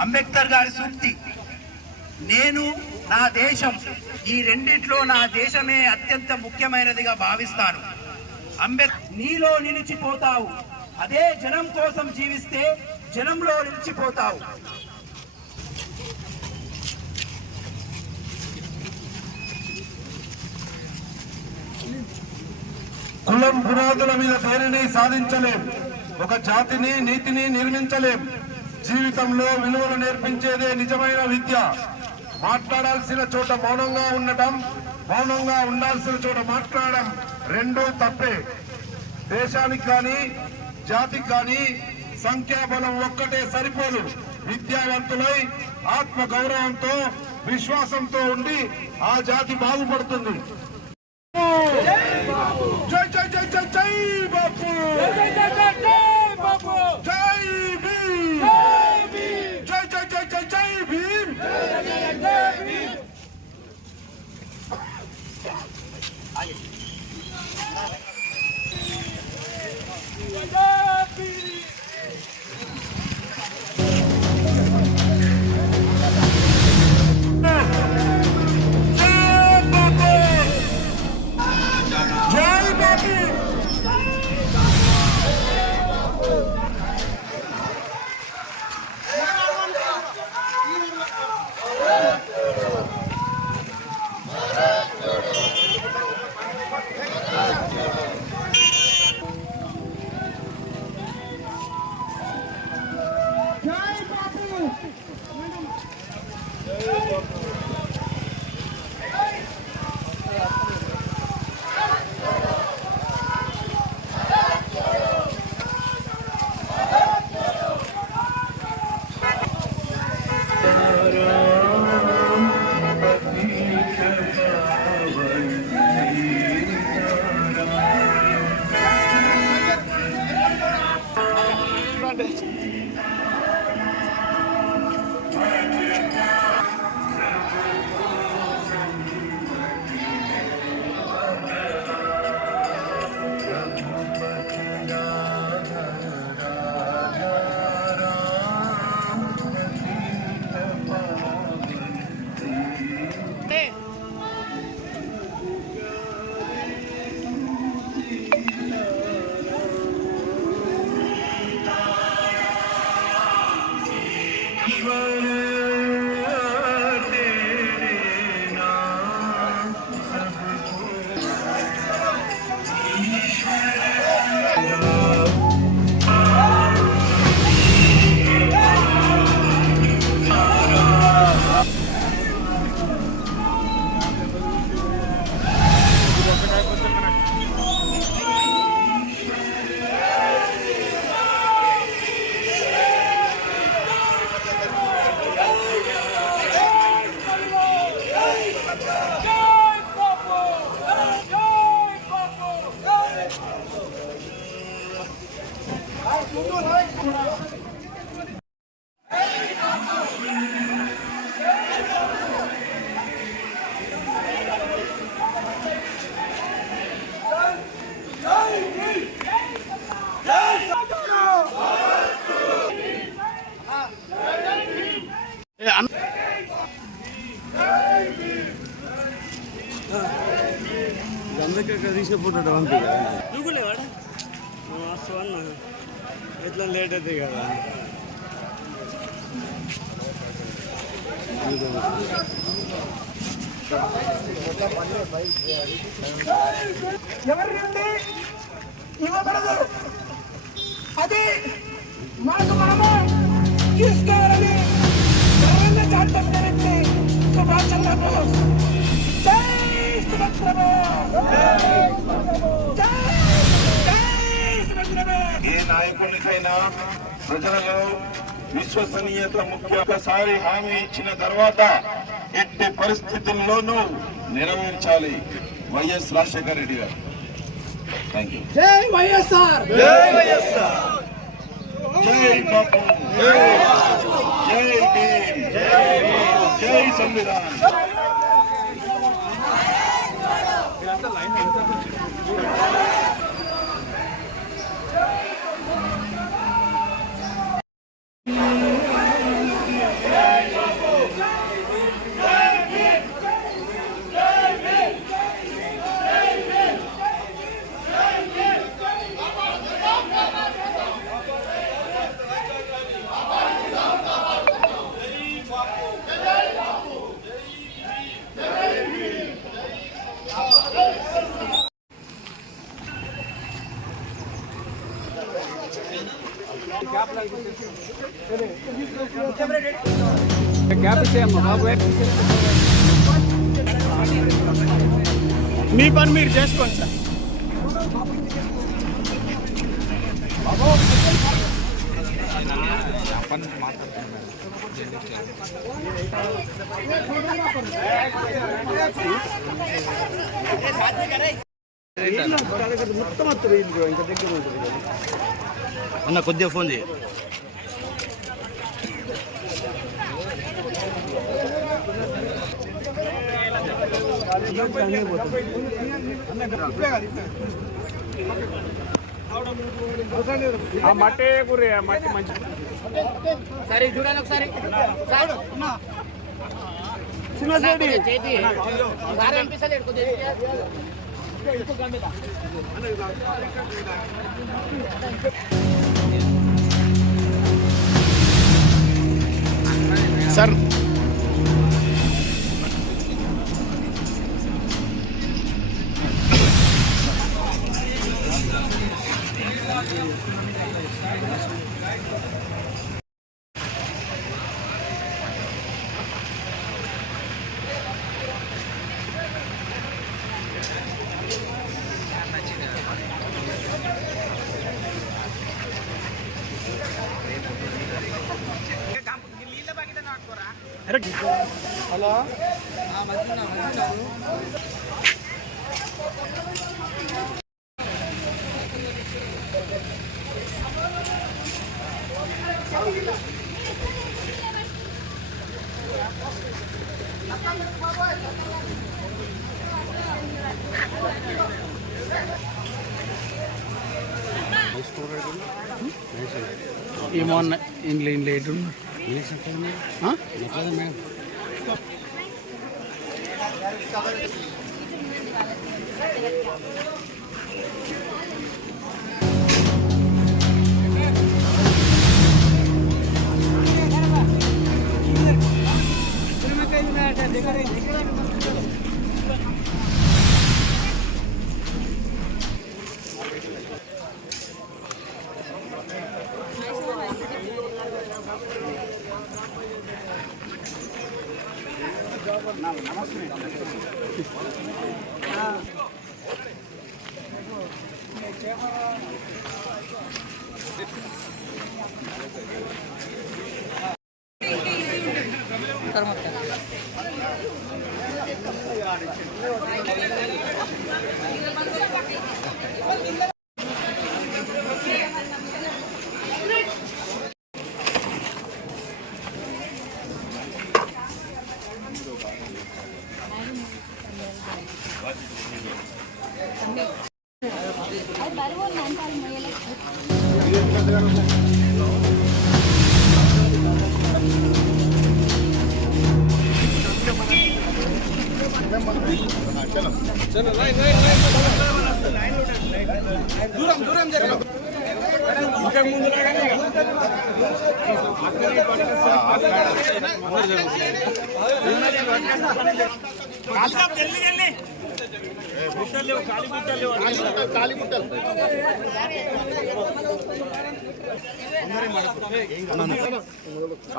అంబేద్కర్ గారి సూక్తి, నేను నా దేశం, ఈ రెండిట్లో నా దేశమే అత్యంత ముఖ్యమైనదిగా భావిస్తాను. నీలో నిలిచిపోతావు, అదే జనం కోసం జీవిస్తే జనంలో నిలిచిపోతావు. కులం పునాదుల మీద దేనిని సాధించలేం, ఒక జాతిని నీతిని నిర్మించలేం. జీవితంలో విలువలు నేర్పించేదే నిజమైన విద్య. మాట్లాడాల్సిన చోట మౌనంగా ఉండటం, మౌనంగా ఉండాల్సిన చోట మాట్లాడడం రెండూ తప్పే. దేశానికి కానీ జాతికి కానీ సంఖ్యాబలం ఒక్కటే సరిపోదు. విద్యావంతులై ఆత్మ గౌరవంతో విశ్వాసంతో ఉండి ఆ జాతి బాగుపడుతుంది. జై జై జై జై జై బాపు, జై జై జై బాపు, జై భీమ్, జై జై జై జై జై భీమ్, జై భీమ్. తీసిన ఫోటో పంపిగా నువ్వులేవాడా మస్తు అన్న ఎట్లా లేట్ అవుతాయి కదా. ఎవరి నుండి ఇవ్వబడదు, అది మాకు మనము తీసుకోవాలని గర్వంగా చాటం జరిగింది. సుభాష్ చంద్రబోస్ జై సుభద్ర ఏ నాయకునికైనా ప్రజలలో విశ్వసనీయత ముఖ్యం. ఒకసారి హామీ ఇచ్చిన తర్వాత ఎట్టి పరిస్థితుల్లోనూ నెరవేర్చాలి. వైఎస్ రాజశేఖర రెడ్డి గారు. Thank you. జై వైఎస్ఆర్, జై వైఎస్ఆర్, జై బాపు, జై భీమ్, జై సంవిధాన్. మీ పని మీరు చేసుకోండి సార్. మొత్తం వస్తుంది ఇంకా దగ్గర ఉంటుంది అన్న కొద్దిగా ఫోన్ చేయి. ఆ మట్టే కూర మట్టి మంచి సరే చూడండి ఒకసారి సార్ అనిపిస్తలేదు కొద్దిగా సార్. హలో ఏమో అన్న ఇంట్లో ఎటు మేడం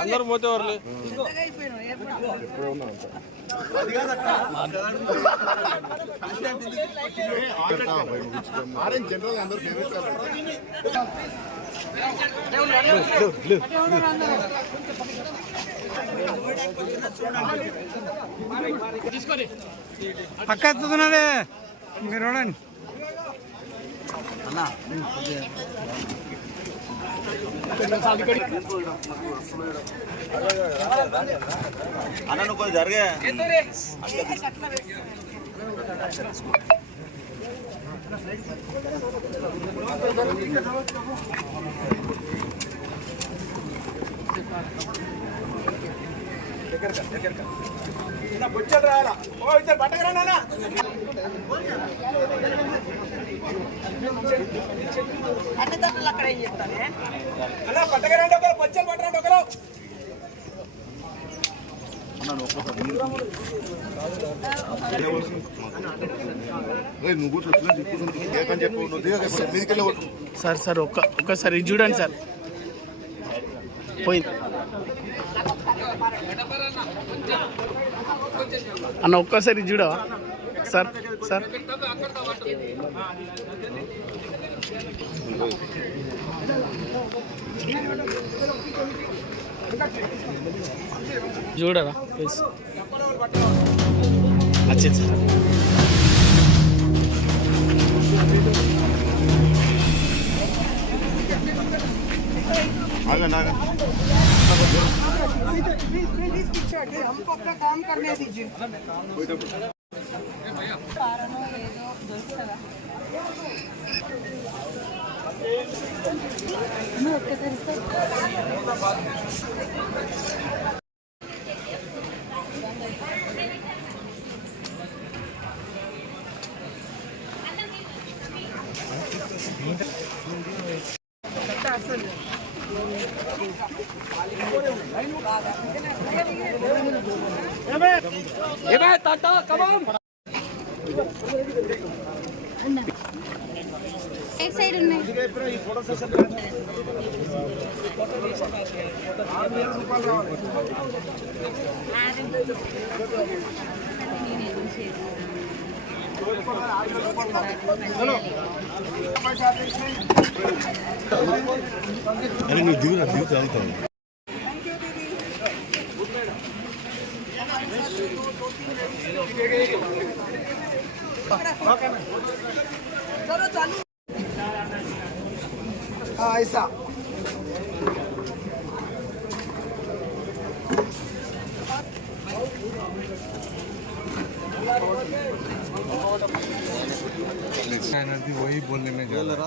అందరూ పోతే వాళ్ళు పక్క ఎత్తుతున్నదే మీరు చూడండి అన్న. అన్న నువ్వు కొంచెం జరిగే బుచ్చలు రాయాలా ఓ ఇద్దరు పట్టకరా నాన్న అన్ని తట్టులు అక్కడ ఏం చెప్తానే అన్న పట్టకరండి ఒకరు బుచ్చలు పట్టరండి ఒకరు సార్ సార్ ఒక్కసారి చూడండి సార్. పోయింది అన్న ఒక్కసారి చూడవా సార్ సార్ చూడరా ప్లీజ్ వచ్చింది సార్ ఆగండి ఆగండి हमको अपना काम करने दीजिए एक साइड में అరే నువ్వు దిగురా దిగుతూ అవుతావు चलो चालू हाँ ऐसा वही बोलने में जा रहा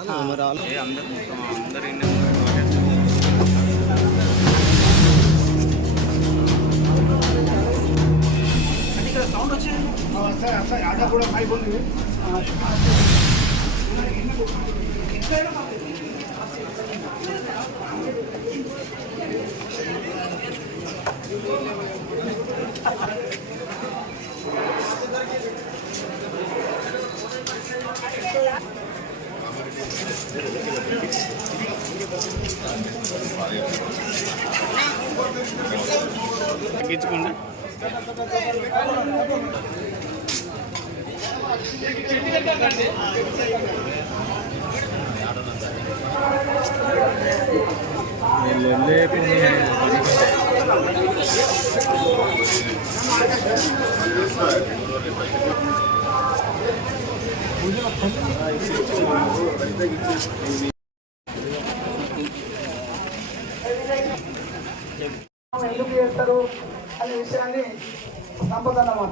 है आधा पूरा भाई बोल रहे తగ్గించుకోండి ఎందుకు చేస్తారు అనే విషయాన్ని సంపదన్నమాట